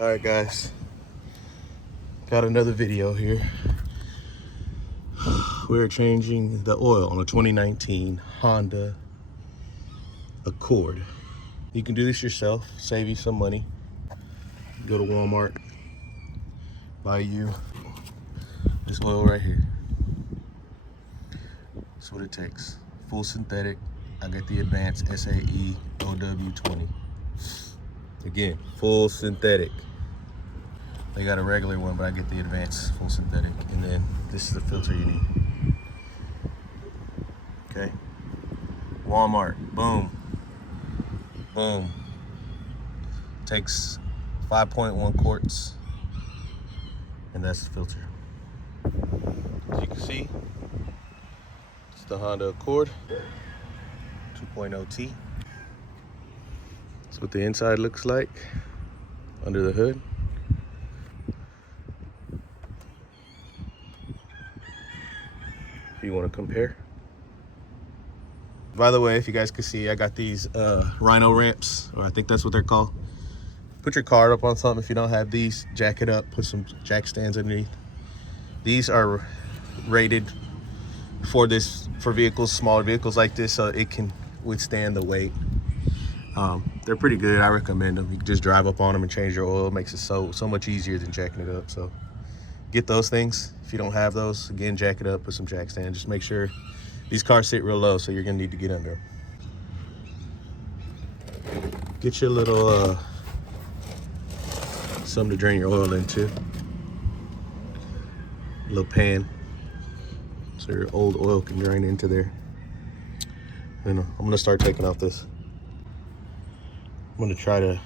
All right, guys, got another video here. We're changing the oil on a 2019 Honda Accord. You can do this yourself, save you some money. Go to Walmart, buy you this oil right here. That's what it takes. Full synthetic. I get the Advanced SAE OW20. Again, full synthetic. They got a regular one, but I get the Advanced full synthetic. And then this is the filter you need. Okay. Walmart. Boom. Boom. Takes 5.1 quarts. And that's the filter. As you can see, it's the Honda Accord 2.0T. That's what the inside looks like under the hood. If you want to compare. By the way, if you guys can see, I got these Rhino ramps, or I think that's what they're called. Put your car up on something. If you don't have these, jack it up, put some jack stands underneath. These are rated for vehicles, smaller vehicles like this, so it can withstand the weight. They're pretty good. I recommend them. You can just drive up on them and change your oil. It makes it so much easier than jacking it up. So get those things. If you don't have those, again, jack it up, put some jack stand. Just make sure these cars sit real low, so you're gonna need to get under them. Get your little something to drain your oil into. A little pan, so your old oil can drain into there. And I'm gonna start taking off this. I'm gonna try to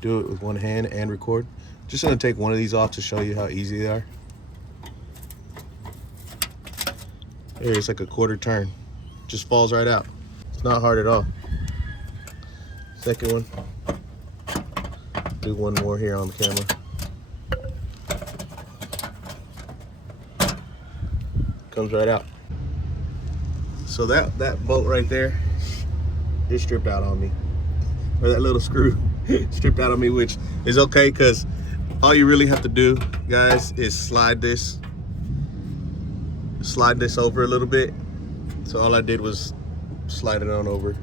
do it with one hand and record. Just gonna take one of these off to show you how easy they are. There, it's like a quarter turn. Just falls right out. It's not hard at all. Second one. Do one more here on the camera. Comes right out. So that bolt right there is stripped out on me. Or that little screw stripped out on me, which is okay, because all you really have to do, guys, is slide this over a little bit. So all I did was slide it on over.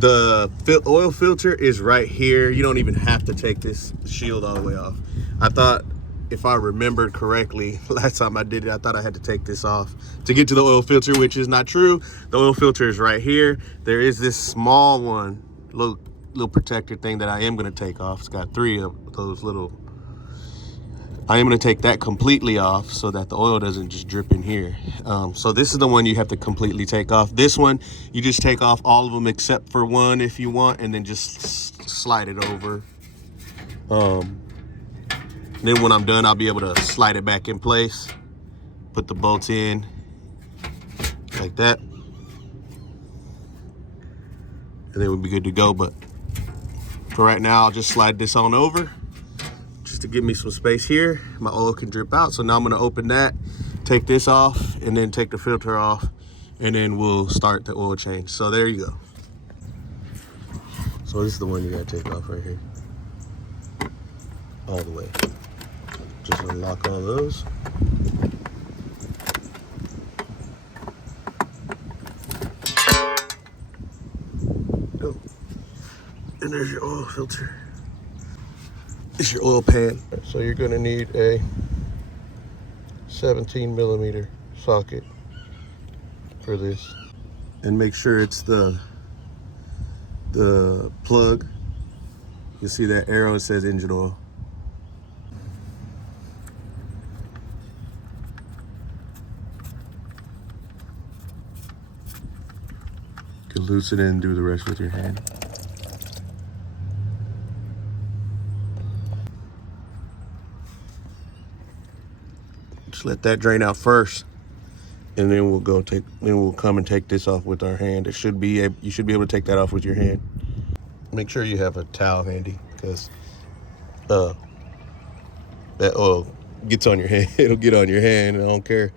The oil filter is right here. You don't even have to take this shield all the way off. I thought, if I remembered correctly, last time I did it, I thought I had to take this off to get to the oil filter, which is not true. The oil filter is right here. There is this small one, little protector thing that I am gonna take off. It's got 3 of those little. I am gonna take that completely off so that the oil doesn't just drip in here. So this is the one you have to completely take off. This one, you just take off all of them except for one if you want, and then just slide it over. Then when I'm done, I'll be able to slide it back in place, put the bolts in like that, and then we'll be good to go. But for right now, I'll just slide this on over just to give me some space here. My oil can drip out. So now I'm gonna open that, take this off, and then take the filter off, and then we'll start the oil change. So there you go. So this is the one you gotta take off right here. All the way. Just unlock all those. Go. And there's your oil filter. It's your oil pan. So you're gonna need a 17mm socket for this. And make sure it's the plug. You see that arrow, it says engine oil. You can loosen it and do the rest with your hand. Just let that drain out first, and then we'll come and take this off with our hand. You should be able to take that off with your hand. Make sure you have a towel handy, because that oil gets on your hand. It'll get on your hand, and I don't care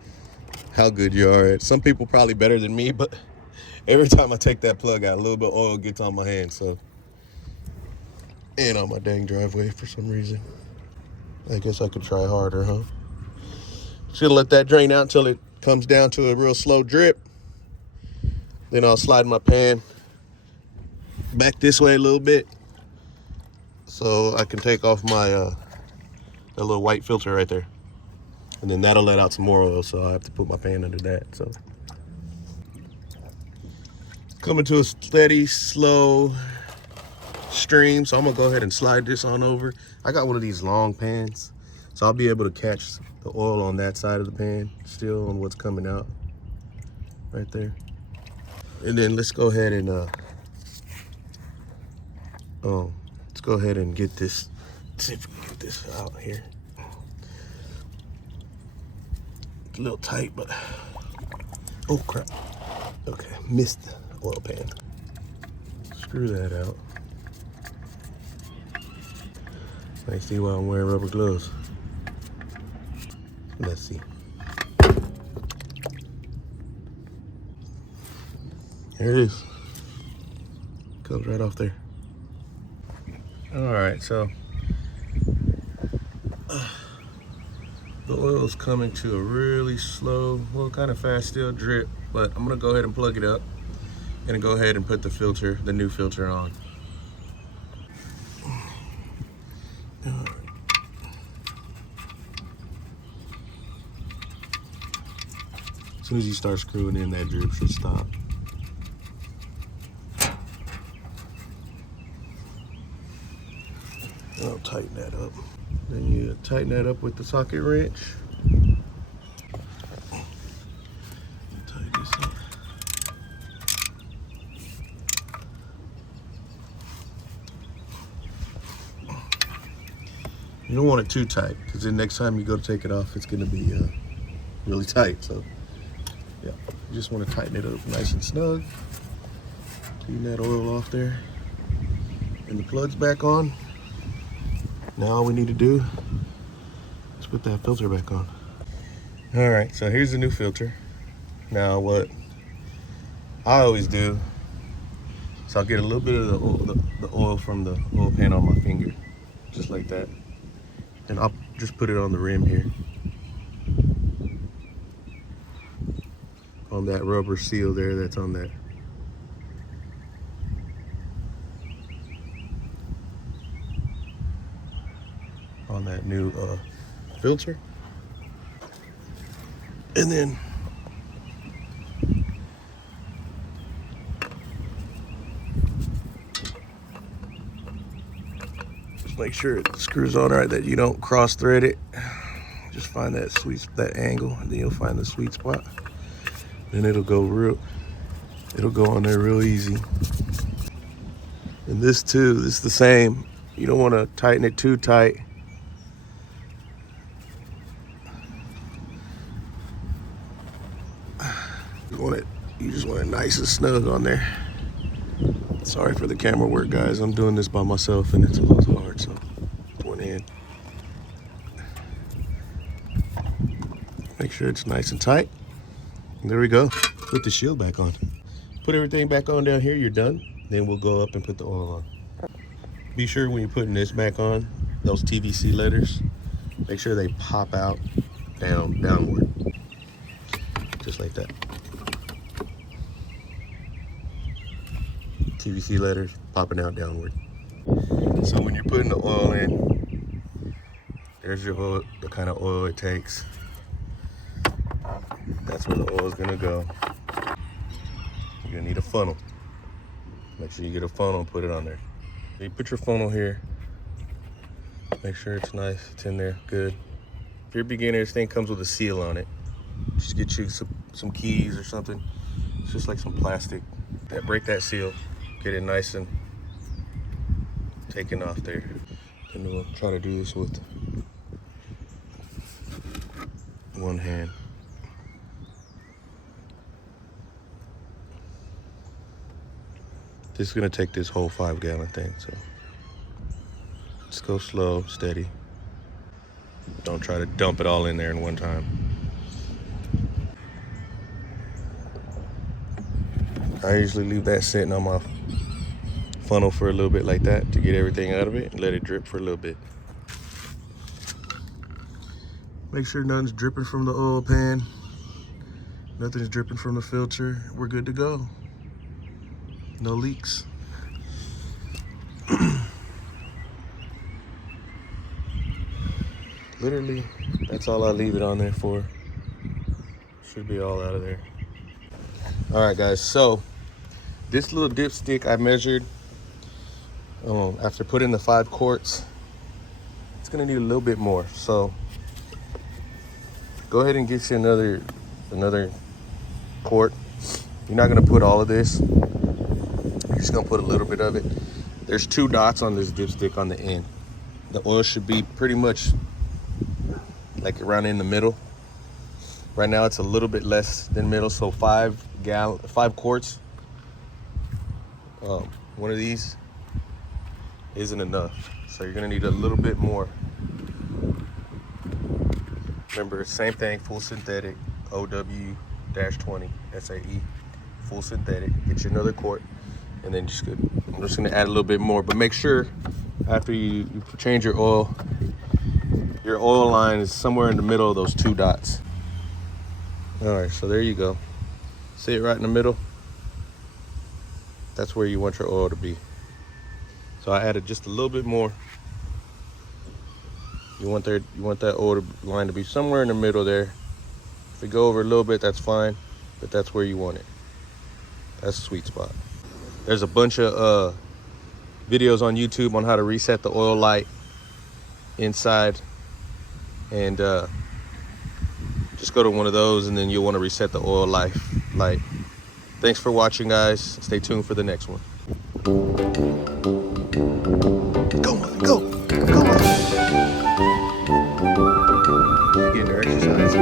how good you are at. Some people probably better than me, but every time I take that plug out, a little bit of oil gets on my hand. So, and on my dang driveway for some reason. I guess I could try harder, huh? Just gonna let that drain out until it comes down to a real slow drip. Then I'll slide my pan back this way a little bit so I can take off my that little white filter right there. And then that'll let out some more oil, so I have to put my pan under that. So coming to a steady, slow stream. So I'm gonna go ahead and slide this on over. I got one of these long pans, so I'll be able to catch the oil on that side of the pan, still on what's coming out right there. And then let's go ahead and let's go ahead and get this. Let's see if we can get this out here. It's a little tight, but oh crap. Okay, missed the oil pan. Screw that out. I see why I'm wearing rubber gloves. Let's see. There it is. Comes right off there. All right, so the oil is coming to a really slow, well, kind of fast still drip, but I'm gonna go ahead and plug it up and go ahead and put the filter, the new filter on. As soon as you start screwing in, that drip should stop. I'll tighten that up. Then you tighten that up with the socket wrench. Tighten this up. You don't want it too tight, because then next time you go to take it off, it's going to be really tight. So, yeah, you just want to tighten it up nice and snug. Clean that oil off there. And the plug's back on. Now all we need to do is put that filter back on. All right, so here's the new filter. Now what I always do is I'll get a little bit of the oil from the oil pan on my finger, just like that. And I'll just put it on the rim here. On that rubber seal there that's on that. On that new filter. And then just make sure it screws on right, that you don't cross thread it. Just find that angle, and then you'll find the sweet spot. Then it'll go on there real easy. And this too, this is the same. You don't want to tighten it too tight. You just want it nice and snug on there. Sorry for the camera work, guys. I'm doing this by myself and it's a little hard, so one hand. Make sure it's nice and tight. And there we go. Put the shield back on. Put everything back on down here, you're done. Then we'll go up and put the oil on. Be sure when you're putting this back on, those TVC letters, make sure they pop out downward. Just like that. TVC letters popping out downward. So when you're putting the oil in, there's your oil, the kind of oil it takes. That's where the oil is gonna go. You're gonna need a funnel. Make sure you get a funnel and put it on there. So you put your funnel here. Make sure it's nice, it's in there, good. If you're a beginner, this thing comes with a seal on it. Just get you some keys or something. It's just like some plastic. Break that seal. Get it nice and taken off there. And we'll try to do this with one hand. This is gonna take this whole 5-gallon thing, so just go slow, steady. Don't try to dump it all in there in one time. I usually leave that sitting on my funnel for a little bit like that to get everything out of it and let it drip for a little bit. Make sure nothing's dripping from the oil pan. Nothing's dripping from the filter. We're good to go. No leaks. Literally, that's all I leave it on there for. Should be all out of there. All right, guys, so this little dipstick I measured after putting the 5 quarts, it's gonna need a little bit more. So go ahead and get you another quart. You're not gonna put all of this. You're just gonna put a little bit of it. There's 2 dots on this dipstick on the end. The oil should be pretty much like around in the middle. Right now it's a little bit less than middle, so 5 quarts. One of these isn't enough, so you're gonna need a little bit more. Remember, same thing, full synthetic, OW-20 SAE, full synthetic. Get you another quart, and then I'm just gonna add a little bit more. But make sure after you change your oil line is somewhere in the middle of those 2 dots. All right, so there you go. See it right in the middle? That's where you want your oil to be. So I added just a little bit more. You want that oil line to be somewhere in the middle there. If it go over a little bit, that's fine, but that's where you want it. That's the sweet spot. There's a bunch of videos on YouTube on how to reset the oil light inside, and just go to one of those, and then you'll want to reset the oil light. Thanks for watching, guys. Stay tuned for the next one. Go, Mother, go, go, Mother. You're getting her exercise.